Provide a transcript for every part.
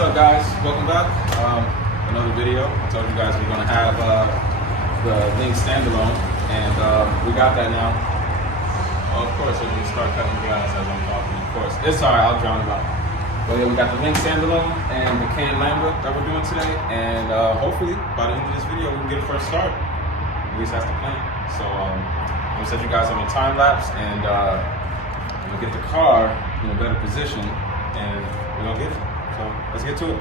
What's up, guys? Welcome back. Another video. I told you guys we're gonna have the Link standalone, and we got that now. Oh, of course, we're gonna start cutting glass as I'm talking. Of course, it's alright. I'll drown it out. But yeah, we got the Link standalone and the Can Lamda that we're doing today, and hopefully by the end of this video we can get a first start. At least that's the plan. So I'm gonna set you guys on a time lapse, and I'm gonna get the car in a better position, and we're gonna get it. So let's get to it.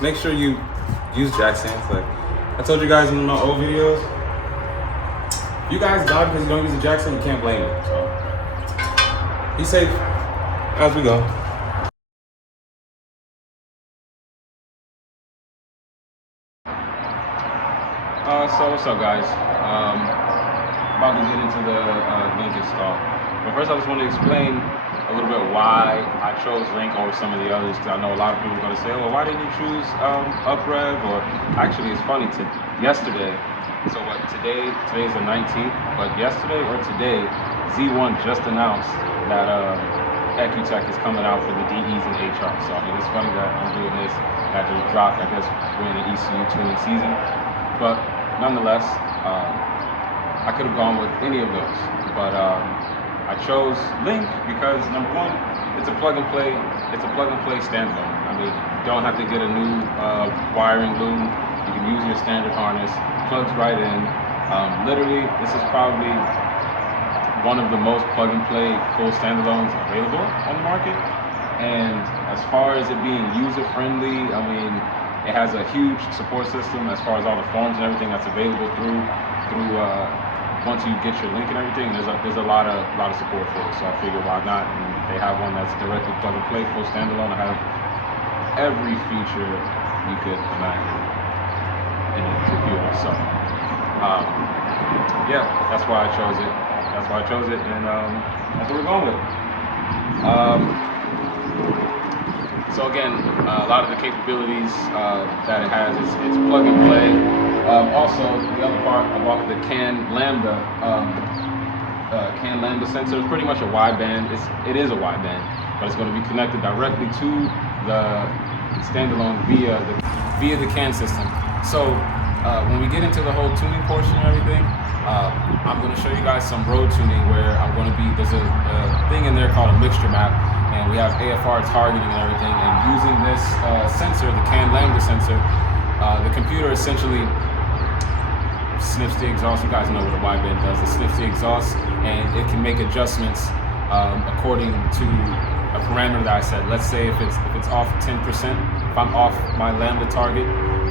Make sure you use jack stands. Like I told you guys in my old videos, if you guys die because you don't use a jack stand, you can't blame it. So be safe as we go. So what's up, guys? About to get into the Link install. But first I just want to explain a little bit why I chose Link over some of the others, because I know a lot of people are going to say, well, why didn't you choose UpRev? Or actually, it's funny, yesterday, so what, today's the 19th, but yesterday or today, Z1 just announced that ECU is coming out for the DEs and HR. So I mean, it's funny that I'm doing this, that just dropped. I guess we're in the ECU tuning season, but nonetheless, I could have gone with any of those, but I chose Link because number one, it's a plug and play. It's a plug and play standalone. I mean, you don't have to get a new wiring loom. You can use your standard harness. Plugs right in. Literally, this is probably one of the most plug and play full standalones available on the market. And as far as it being user friendly, I mean, it has a huge support system as far as all the forms and everything that's available through once you get your Link and everything. There's a lot of support for it. So I figured why not? And they have one that's directly plug and play, full standalone. I have every feature you could imagine in a computer. So yeah, that's why I chose it. That's why I chose it, and that's what we're going with. So again, a lot of the capabilities that it has, it's plug and play. Also, the other part about the Can Lamda, Can Lamda sensor is pretty much a wideband. It is a wideband, but it's going to be connected directly to the standalone via the Can system. So when we get into the whole tuning portion and everything, I'm going to show you guys some road tuning where I'm going to be, there's a thing in there called a mixture map, and we have AFR targeting and everything, and using this sensor, the Can Lamda sensor, the computer essentially sniffs the exhaust. You guys know what a wideband does. It sniffs the exhaust, and it can make adjustments according to a parameter that I set. Let's say if it's off 10%, if I'm off my Lambda target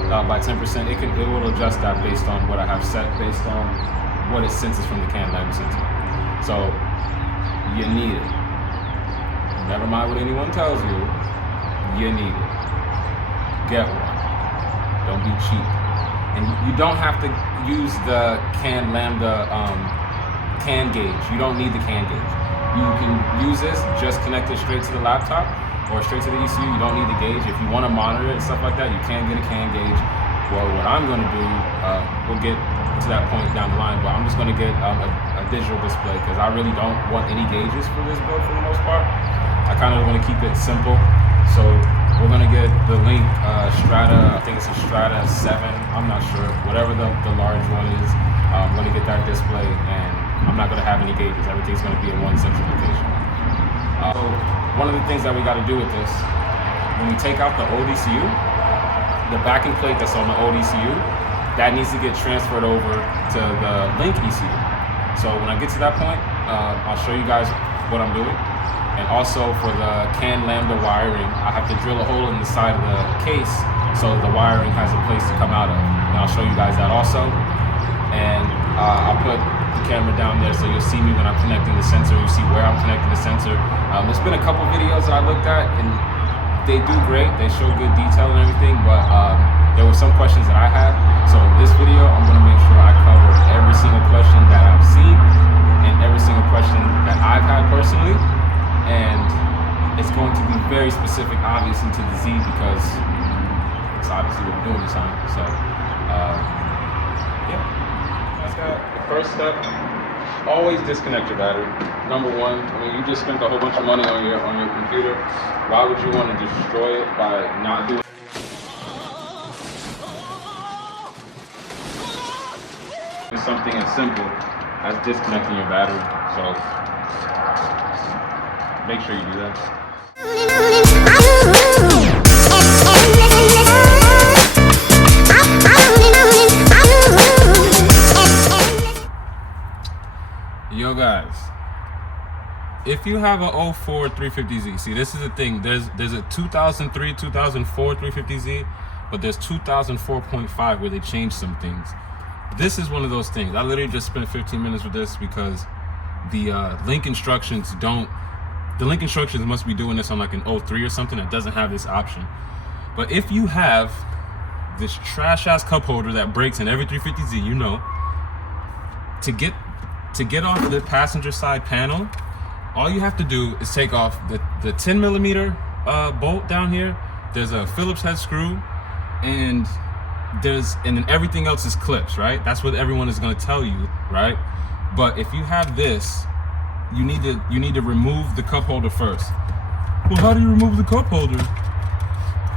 by 10%, it will adjust that based on what I have set, based on what it senses from the Can Lamda sensor. So you need it. Never mind what anyone tells you. You need it. Get one. Don't be cheap. And you don't have to use the Can Lamda can gauge. You don't need the can gauge. You can use this, just connect it straight to the laptop or straight to the ECU. You don't need the gauge. If you want to monitor it and stuff like that, you can get a can gauge. Well, what I'm going to do, we'll get to that point down the line, but I'm just going to get a digital display because I really don't want any gauges for this build for the most part. I kind of want to keep it simple. So we're going to get the Link Strata, I think it's a Strata 7, I'm not sure, whatever the large one is. I'm going to get that display, and I'm not going to have any gauges. Everything's going to be in one central location. So one of the things that we got to do with this, when we take out the old ECU, the backing plate that's on the old ECU, that needs to get transferred over to the Link ECU. So when I get to that point, I'll show you guys what I'm doing. And also for the Can Lamda wiring, I have to drill a hole in the side of the case so the wiring has a place to come out of. And I'll show you guys that also. And I'll put the camera down there so you'll see me when I'm connecting the sensor. You see where I'm connecting the sensor. There's been a couple videos that I looked at, and they do great. They show good detail and everything, but there were some questions that I had. So in this video, I'm gonna make sure I cover every single question that I've seen and every single question that I've had personally. And it's going to be very specific, obviously, to the Z because it's obviously what we're doing this on. So, yeah. The first step, always disconnect your battery. Number one, I mean, you just spent a whole bunch of money on your computer. Why would you want to destroy it by not doing something as simple as disconnecting your battery? So make sure you do that. Yo guys, if you have a 04 350Z, see, this is the thing, there's a 2003, 2004 350Z, but there's 2004.5 where they changed some things. This is one of those things. I literally just spent 15 minutes with this because the link instructions must be doing this on like an 03 or something that doesn't have this option. But if you have this trash ass cup holder that breaks in every 350Z, you know, to get off the passenger side panel, all you have to do is take off the 10 millimeter bolt down here. There's a Phillips head screw, and then everything else is clips, right? That's what everyone is going to tell you, right? But if you have this, you need to remove the cup holder first. Well, how do you remove the cup holder?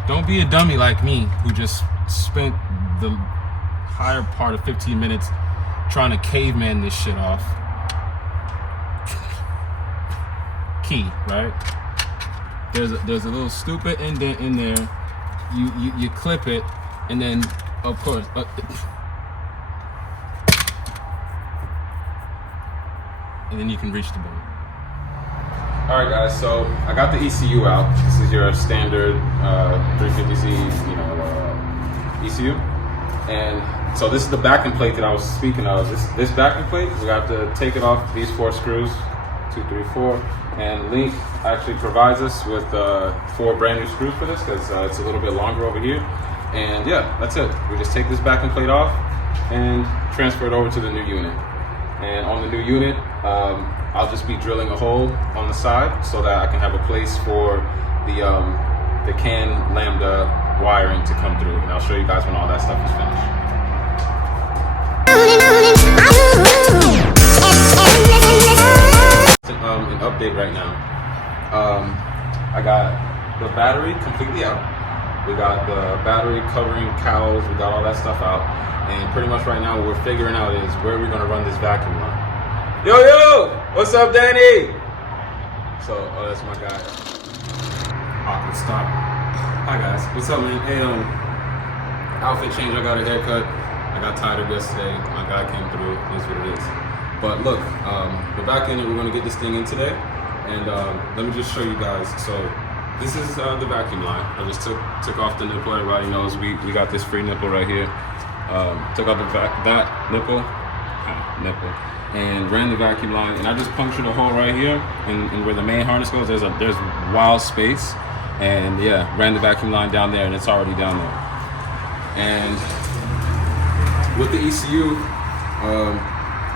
Don't be a dummy like me who just spent the higher part of 15 minutes trying to caveman this shit off. Key, right? There's a little stupid indent in there. You clip it, and then of course and then you can reach the bone. All right, guys. So I got the ECU out. This is your standard 350Z, ECU, and so this is the backing plate that I was speaking of. This backing plate, we have to take it off these 4 screws, 2, 3, 4, and Link actually provides us with 4 brand new screws for this because it's a little bit longer over here. And yeah, that's it. We just take this backing plate off and transfer it over to the new unit. And on the new unit, I'll just be drilling a hole on the side so that I can have a place for the Can Lamda wiring to come through. And I'll show you guys when all that stuff is finished. An update right now. I got the battery completely out. We got the battery covering cowls. We got all that stuff out. And pretty much right now what we're figuring out is where we're gonna run this vacuum line. Yo, what's up, Danny? So, that's my guy. Awkward stop. Hi guys, what's up, man? Hey, outfit change. I got a haircut. I got tied up yesterday. My guy came through. That's what it is. But look, we're back in it. We're gonna get this thing in today, and let me just show you guys. So this is the vacuum line. I just took off the nipple. Everybody knows we got this free nipple right here. Took out that nipple, and ran the vacuum line. And I just punctured a hole right here, and where the main harness goes, there's wild space. And yeah, ran the vacuum line down there, and it's already down there. And with the ECU,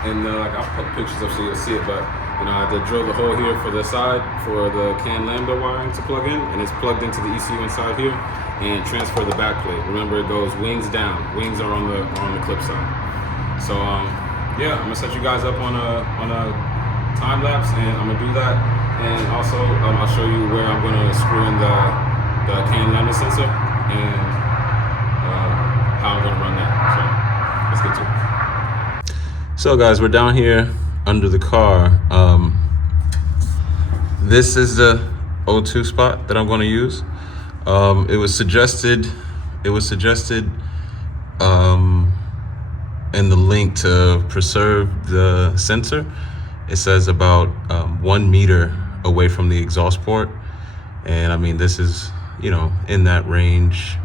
and like I'll put pictures up so you'll see it, but I had to drill the hole here for the side for the Can Lamda wiring to plug in, and it's plugged into the ECU inside here, and transfer the back plate. Remember, it goes wings down. Wings are on the clip side. So yeah, I'm gonna set you guys up on a time lapse, and I'm gonna do that, and also I'll show you where I'm gonna screw in the Can Lamda sensor and how I'm gonna run that. So let's get to it. So guys, we're down here under the car. This is the O2 spot that I'm going to use. It was suggested in the link to preserve the sensor. It says about 1 meter away from the exhaust port, and I mean this is in that range,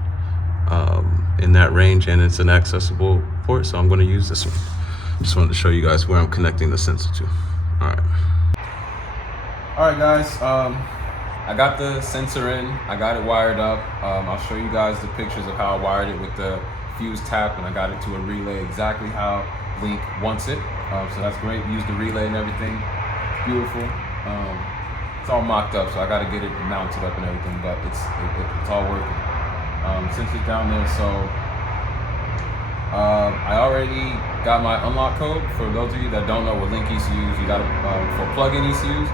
and it's an accessible port, so I'm going to use this one. Just wanted to show you guys where I'm connecting the sensor to. All right, guys. I got the sensor in, I got it wired up. I'll show you guys the pictures of how I wired it with the fuse tap, and I got it to a relay exactly how Link wants it. So that's great. Use the relay and everything. Beautiful. It's all mocked up, so I got to get it mounted up and everything, but it's all working. Sensor's down there, so I already got my unlock code. For those of you that don't know what Link ECUs, you got to for plug-in ECUs,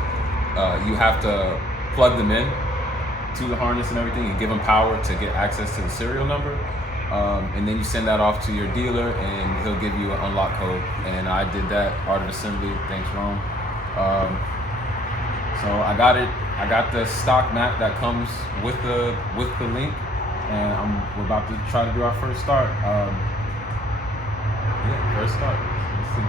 you have to plug them in to the harness and everything and give them power to get access to the serial number. And then you send that off to your dealer and he'll give you an unlock code. And I did that, Art of Assembly, thanks Ron. So I got it. I got the stock map that comes with the Link, and we're about to try to do our first start. Yeah, first start. Let's see.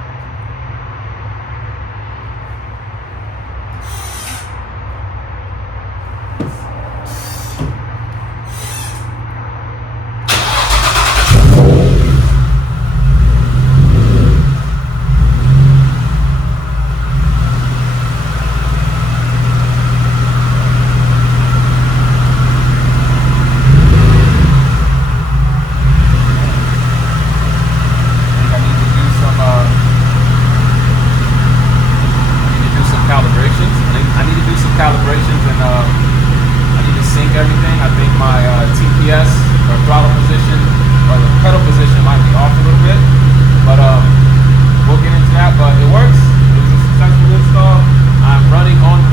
Calibrations and I need to sync everything. I think my TPS or throttle position or the pedal position might be off a little bit, but we'll get into that. But it works. It was a successful install. I'm running on